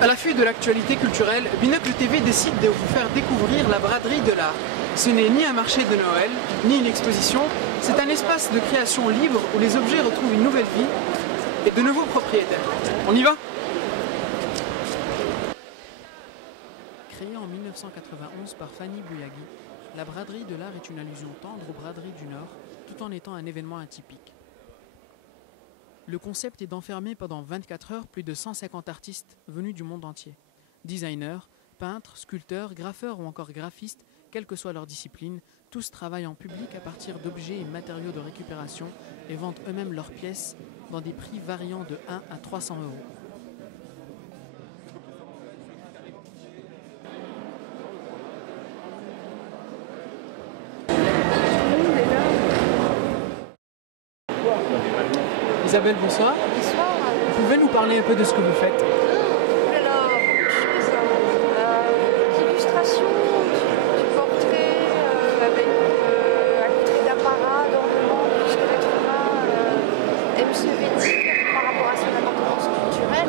À l'affût de l'actualité culturelle, Binocle TV décide de vous faire découvrir la braderie de l'art. Ce n'est ni un marché de Noël, ni une exposition, c'est un espace de création libre où les objets retrouvent une nouvelle vie et de nouveaux propriétaires. On y va? Créée en 1991 par Fanny Bouyagui, la braderie de l'art est une allusion tendre aux braderies du Nord, tout en étant un événement atypique. Le concept est d'enfermer pendant 24 heures plus de 150 artistes venus du monde entier. Designers, peintres, sculpteurs, graffeurs ou encore graphistes, quelle que soit leur discipline, tous travaillent en public à partir d'objets et matériaux de récupération et vendent eux-mêmes leurs pièces dans des prix variant de 1 à 300 euros. Isabelle, bonsoir. Bonsoir. Vous pouvez nous parler un peu de ce que vous faites? Alors, l'illustration, du portrait avec un côté d'apparat, d'ornement, puisque l'être humain aime se vêtir par rapport à son appartenance culturelle.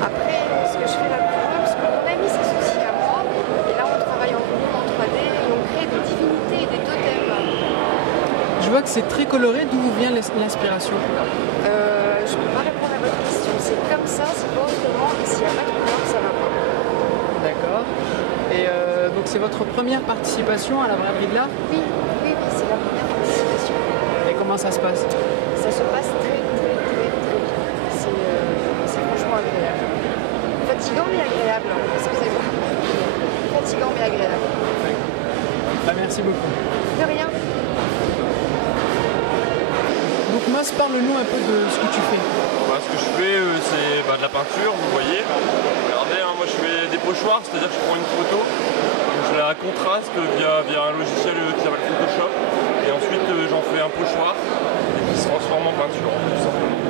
Après, ce que je fais là plus loin, parce que mon ami s'associe à moi, et là on travaille en groupe en 3D et on crée des divinités et des totems. Je vois que c'est très coloré, d'où vous vient l'inspiration? Je ne peux pas répondre à votre question. C'est comme ça, c'est pas autrement, et s'il n'y a pas de couleur, ça va pas. D'accord. Et donc c'est votre première participation à la braderie de l'art? Oui, c'est la première participation. Et comment ça se passe? Ça se passe très bien. C'est franchement agréable. Fatigant mais agréable, excusez-moi. Fatigant mais agréable. Bah, merci beaucoup. De rien. Donc Mas, parle-nous un peu de ce que tu fais. Ce que je fais, c'est de la peinture, vous voyez. Regardez, moi je fais des pochoirs, c'est-à-dire que je prends une photo, je la contraste via un logiciel qui s'appelle Photoshop, et ensuite j'en fais un pochoir et qui se transforme en peinture, tout simplement.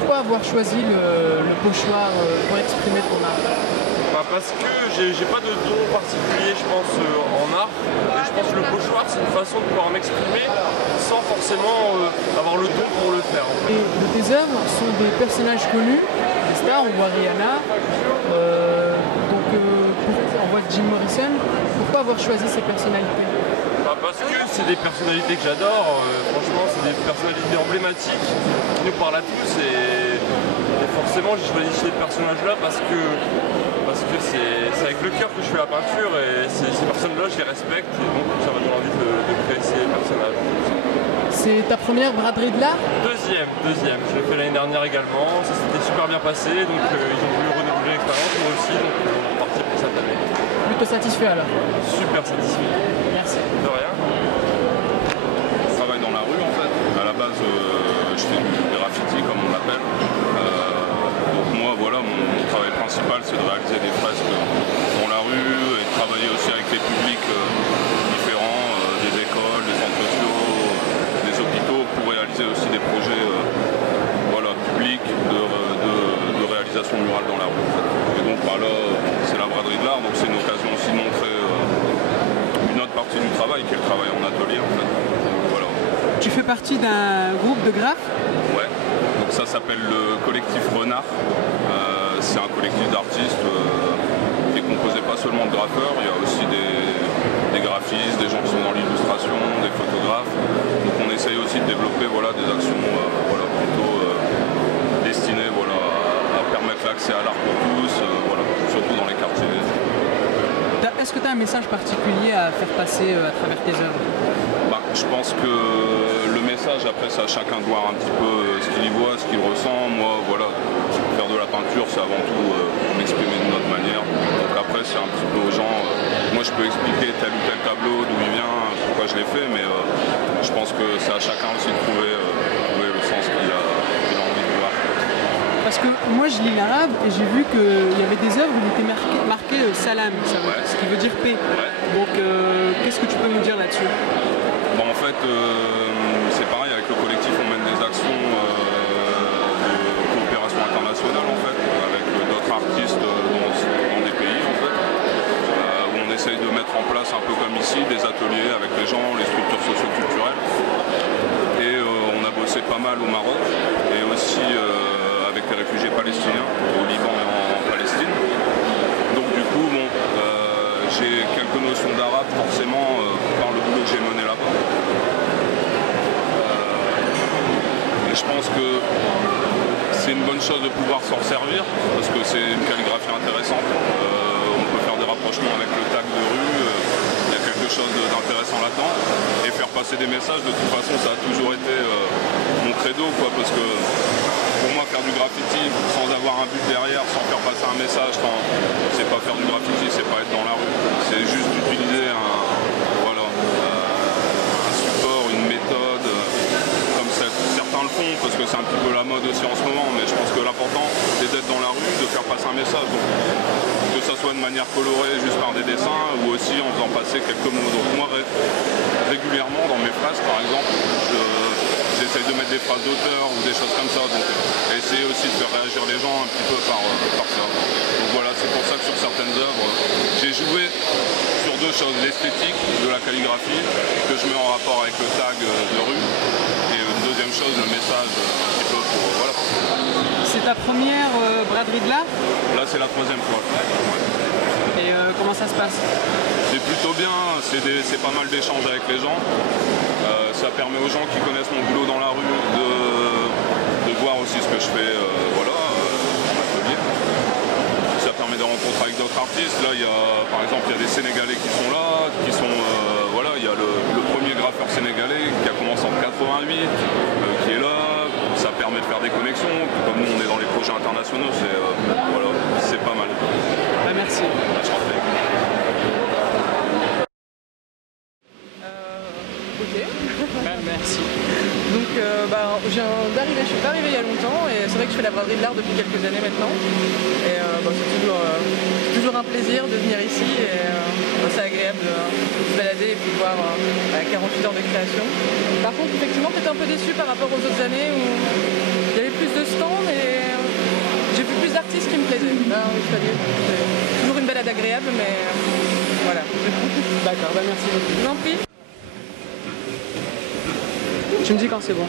Pourquoi avoir choisi le pochoir pour exprimer ton art? Parce que j'ai pas de don particulier, je pense, en art. Et je pense que le pochoir, c'est une façon de pouvoir m'exprimer sans forcément avoir le don pour le faire. Et de tes œuvres sont des personnages connus, des stars, on voit Rihanna, on voit Jim Morrison. Pourquoi avoir choisi ces personnalités? Parce que c'est des personnalités que j'adore, franchement c'est des personnalités emblématiques qui nous parlent à tous et forcément j'ai choisi ces personnages-là parce que c'est avec le cœur que je fais la peinture et ces personnes-là je les respecte et donc ça m'a donné envie de créer ces personnages. C'est ta première braderie de l'art? Deuxième, je l'ai fait l'année dernière également, ça s'était super bien passé donc ils ont voulu renouveler l'expérience, moi aussi donc on est reparti pour cette année. Plutôt satisfait alors? Super satisfait. Merci. De rien. Je travaille dans la rue en fait. À la base, je fais du graffiti comme on l'appelle. Donc moi, voilà, mon travail principal, c'est de réaliser des fresques dans la rue et de travailler aussi avec les publics différents, des écoles, des centres sociaux, des hôpitaux, pour réaliser aussi des projets publics de réalisation murale dans la rue. En fait. Et donc là, c'est la braderie de l'art, donc c'est une occasion aussi de montrer une autre partie du travail, qui est le travail en atelier en fait. Donc, voilà. Tu fais partie d'un groupe de graphes? Ouais, donc ça s'appelle le collectif Renard. C'est un collectif d'artistes qui est composé pas seulement de graffeurs, il y a aussi des graphistes, des gens qui sont dans l'illustration, des photographes. Donc on essaye aussi de développer des actions plutôt destinées à permettre l'accès à l'art pour tous, surtout dans les quartiers. Est-ce que tu as un message particulier à faire passer à travers tes œuvres? Je pense que le message, après ça, chacun doit voir un petit peu ce qu'il y voit, ce qu'il ressent. Moi, faire de la peinture, c'est avant tout m'exprimer d'une autre manière. Donc après, c'est un petit peu aux gens. Moi, je peux expliquer tel ou tel tableau, d'où il vient, pourquoi je l'ai fait, mais je pense que c'est à chacun aussi de trouver le sens qu'il a envie de voir. Parce que moi je lis l'arabe et j'ai vu qu'il y avait des œuvres où il était marqué salam, ce qui veut dire paix. Ouais. Donc qu'est-ce que tu peux nous dire là-dessus? En fait, c'est pareil, avec le collectif, on mène des actions de coopération internationale en fait, avec d'autres artistes dans des pays en fait, où on essaye de mettre en place un peu comme ici, des ateliers avec les gens, les structures socio-culturelles. Et on a bossé pas mal au Maroc et aussi avec les réfugiés palestiniens au Liban et en Palestine. Donc du coup, bon, j'ai quelques notions d'arabe forcément par le boulot que j'ai mené là-bas. Et je pense que c'est une bonne chose de pouvoir s'en servir parce que c'est une calligraphie intéressante. On peut faire des rapprochements avec le tag de rue. Il y a quelque chose d'intéressant là-dedans. Et faire passer des messages, de toute façon, ça a toujours été mon credo, quoi, parce que pour moi, faire du graffiti sans avoir un but derrière, sans faire passer un message, c'est pas faire du graffiti, c'est pas être dans la rue. C'est juste d'utiliser un support, une méthode, comme certains le font, parce que c'est un petit peu la mode aussi en ce moment, mais je pense que l'important, c'est d'être dans la rue, de faire passer un message. Donc, que ça soit de manière colorée, juste par des dessins, ou aussi en faisant passer quelques mots. Donc moi, régulièrement, dans mes phrases, par exemple, j'essaye de mettre des phrases d'auteur ou des choses comme ça. Donc essayer aussi de faire réagir les gens un petit peu par ça. Donc voilà, c'est pour ça que sur certaines œuvres, j'ai joué sur deux choses. L'esthétique de la calligraphie, que je mets en rapport avec le tag de rue. Et une deuxième chose, le message, un petit peu pour... voilà. C'est ta première braderie de l'art? Là, c'est la troisième fois. Ouais. Et comment ça se passe? C'est plutôt bien, c'est pas mal d'échanges avec les gens. Ça permet aux gens qui connaissent mon boulot dans la rue de voir aussi ce que je fais en atelier. Ça permet de rencontrer avec d'autres artistes. Là, par exemple, il y a des Sénégalais qui sont là, il y a le premier graffeur sénégalais qui a commencé en 88, qui est là. Ça permet de faire des connexions. Comme nous, on est dans les projets internationaux, c'est pas mal. Bah, merci. Je t'en prie. Ok. Merci. Donc je suis pas arrivée il y a longtemps et c'est vrai que je fais la braderie de l'art depuis quelques années maintenant. Et c'est toujours un plaisir de venir ici et c'est agréable de se balader et puis voir 48 heures de création. Par contre, effectivement, peut-être un peu déçue par rapport aux autres années où il y avait plus de stands et j'ai vu plus d'artistes qui me plaisaient. C'est toujours une balade agréable, mais voilà. D'accord, bah merci beaucoup. Je vous en prie. Tu me dis quand c'est bon.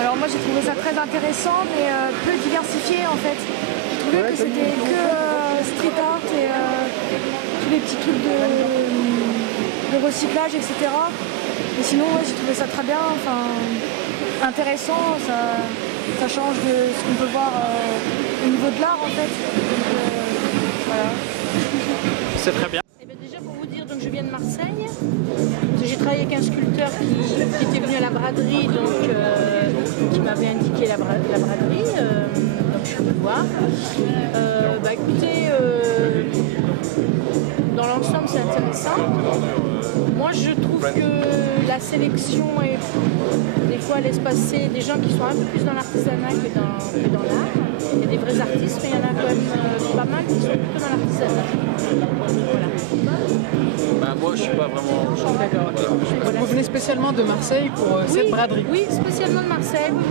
Alors moi j'ai trouvé ça très intéressant mais peu diversifié en fait. Je trouvais que c'était que street art et tous les petits trucs de recyclage, etc. Mais sinon j'ai trouvé ça très bien, intéressant, ça change de ce qu'on peut voir au niveau de l'art en fait. Voilà. C'est très bien. Déjà pour vous dire, donc je viens de Marseille. J'ai travaillé avec un sculpteur qui était venu à la braderie, qui m'avait indiqué la braderie. Donc je suis venue voir. Écoutez, dans l'ensemble c'est intéressant. Moi je trouve que la sélection des fois laisse passer des gens qui sont un peu plus dans l'artisanat que dans l'art. Il y a des vrais artistes, mais il y en a quand même pas mal qui sont plutôt dans l'artisanat. Voilà. Bah, moi je suis pas vraiment... D'accord. Voilà. Vous venez spécialement de Marseille pour cette braderie? Oui, spécialement de Marseille, oui.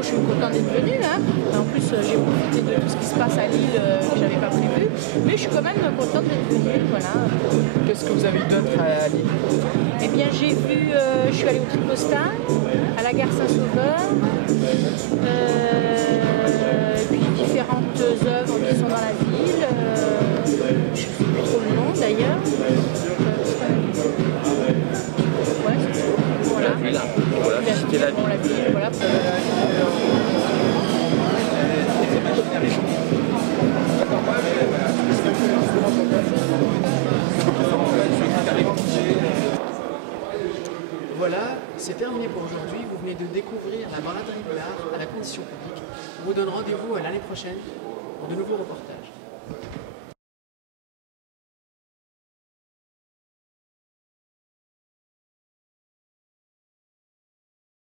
Je suis contente d'être venue. Hein. En plus, j'ai profité de tout ce qui se passe à Lille que j'avais pas prévu. Mais je suis quand même contente d'être venue. Voilà. Qu'est-ce que vous avez vu d'autre à Lille? Eh bien, j'ai vu, je suis allée au Tripostat, à la gare Saint-Sauveur, puis différentes œuvres qui sont dans la ville. Je ne sais plus trop le nom d'ailleurs. Voilà. Voilà, visiter la ville. Voilà. Voilà, c'est terminé pour aujourd'hui. Vous venez de découvrir la braderie de l'art à la condition publique. On vous donne rendez-vous à l'année prochaine pour de nouveaux reportages.